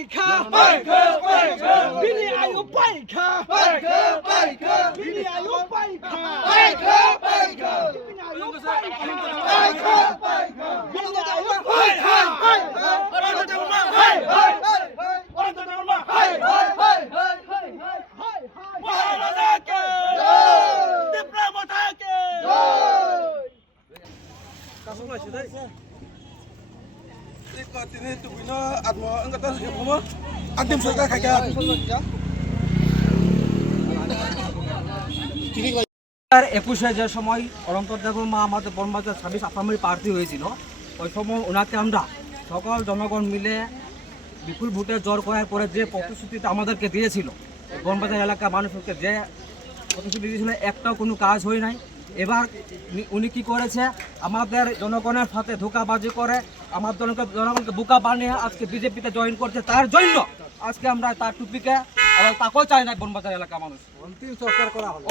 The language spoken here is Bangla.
পাইখা বিনি আয়ু পাইখা বিনি আয়ু পাইখা বিনি আয়ু পাইখা Ini tu bina atmo enggak tahu siapa mau. Antim sudah kagak. আর 21-এ যে সময় অনন্তদেব মা আমাদের বনবাজার 26 আসামের প্রার্থী হয়েছিল ওই সময় ওনাকে আমরা সকল জনগণ মিলে বিপুল ভোটে জয় করার পরে যে প্রতিশ্রুতিটা আমাদেরকে দিয়েছিল বনবাজার এলাকার মানুষকে যে প্রতিশ্রুতি দিয়েছিল একটাও কোনো কাজ হয় নাই। এবার উনি কি করেছে আমাদের জনগণের সাথে ধোঁকাবাজি করে আমার জনগণকে বোকা বানিয়ে আজকে বিজেপিতে জয়েন করছে। তার জন্য আজকে আমরা তার টুপিকে আবার তাকেও চাই না বনবাজার এলাকার মানুষ। অন্তিম সরকার করা হবে।